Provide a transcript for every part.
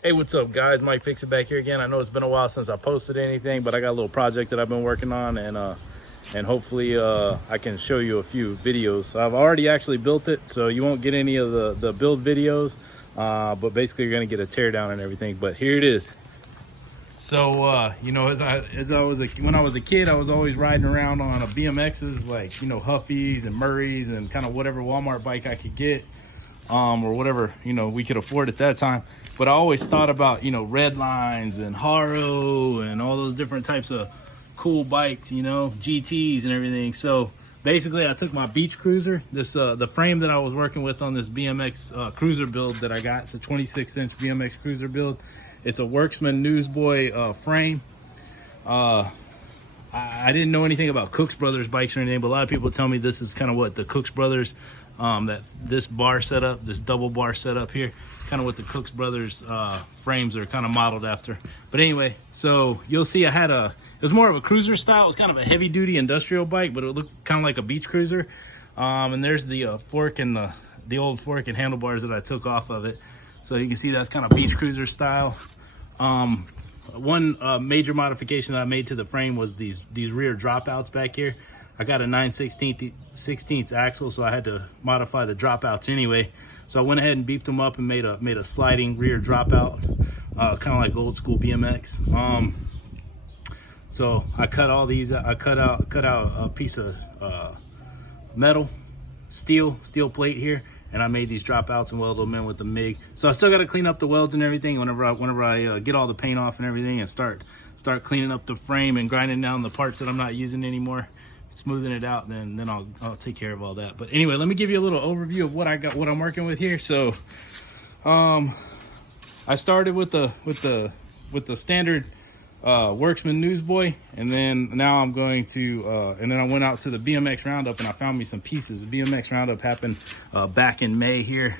Hey, what's up, guys? Mike Fix It back here again. I know it's been a while since I posted anything, but I got a little project that I've been working on, and hopefully I can show you a few videos. So I've already actually built it, so you won't get any of the build videos, but basically you're gonna get a tear down and everything. But here it is. So you know, when I was a kid, I was always riding around on a BMXs, like, you know, Huffies and Murrays and kind of whatever Walmart bike I could get, or whatever, you know, we could afford at that time. But I always thought about, you know, redlines and Haro and all those different types of cool bikes, you know, GTs and everything. So basically I took my beach cruiser, the frame that I was working with on this BMX cruiser build that I got. It's a 26-inch BMX cruiser build. It's a Worksman newsboy frame. I didn't know anything about Cooks Brothers bikes or anything, but a lot of people tell me this is kind of what the Cooks Brothers, this bar setup, this double bar setup here, kind of what the Cooks Brothers frames are kind of modeled after. But anyway, so you'll see it was more of a cruiser style. It was kind of a heavy duty industrial bike, but it looked kind of like a beach cruiser. And there's the fork and the old fork and handlebars that I took off of it. So you can see that's kind of beach cruiser style. One major modification that I made to the frame was these rear dropouts back here. I got a 9/16 axle, so I had to modify the dropouts anyway. So I went ahead and beefed them up and made a sliding rear dropout, kind of like old school BMX. So I cut all these. I cut out a piece of metal, steel plate here, and I made these dropouts and welded them in with the MIG. So I still got to clean up the welds and everything. Whenever I get all the paint off and everything and start cleaning up the frame and grinding down the parts that I'm not using anymore, smoothing it out, then I'll take care of all that. But anyway, let me give you a little overview of what I'm working with here. So I started with the standard Worksman newsboy, and then now I'm going to and then I went out to the Bmx Roundup and I found me some pieces. The Bmx Roundup happened back in May here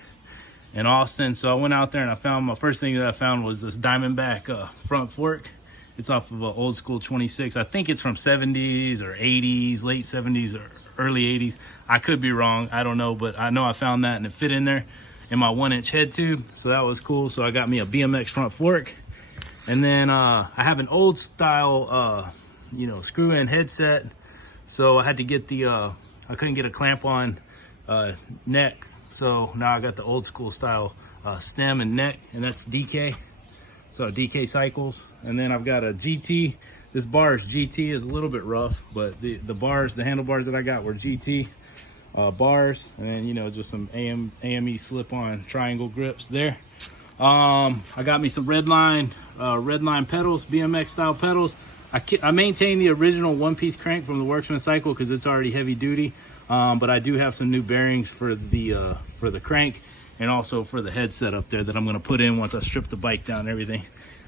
in Austin. So I went out there and I found, my first thing that I found was this Diamondback Front Fork. It's off of an old school 26. I think it's from 70s or 80s, late 70s or early 80s. I could be wrong, I don't know, but I know I found that and it fit in there in my 1-inch head tube. So that was cool. So I got me a Bmx Front Fork. And then I have an old style, you know, screw in headset. So I had to get I couldn't get a clamp on neck. So now I got the old school style stem and neck, and that's DK. So DK cycles. And then I've got a GT. This bar's GT is a little bit rough, but the handlebars that I got were GT bars. And then, you know, just some AME slip-on triangle grips there. I got me some redline pedals, BMX style pedals. I maintain the original one-piece crank from the Worksman cycle because it's already heavy duty, but I do have some new bearings for the crank and also for the headset up there that I'm going to put in once I strip the bike down and everything.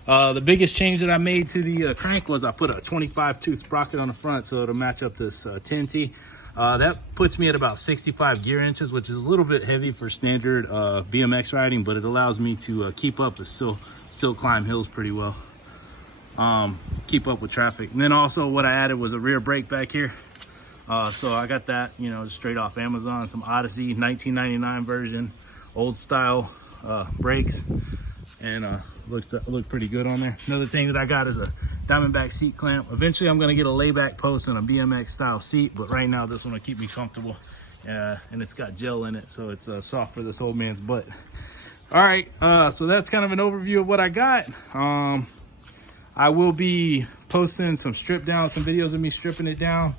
The biggest change that I made to the crank was I put a 25 tooth sprocket on the front so it'll match up this 10T. That puts me at about 65 gear inches, which is a little bit heavy for standard BMX riding, but it allows me to keep up and still climb hills pretty well, keep up with traffic. And then also what I added was a rear brake back here. So I got that, you know, straight off Amazon, some Odyssey 1999 version, old style brakes, and looked pretty good on there. Another thing that I got is a Diamondback seat clamp. Eventually I'm gonna get a layback post and a BMX style seat, but right now this one will keep me comfortable. And it's got gel in it, so it's soft for this old man's butt. All right, so that's kind of an overview of what I got. I will be posting some some videos of me stripping it down,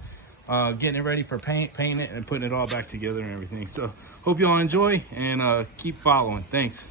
getting it ready for painting it and putting it all back together and everything. So hope y'all enjoy and keep following. Thanks.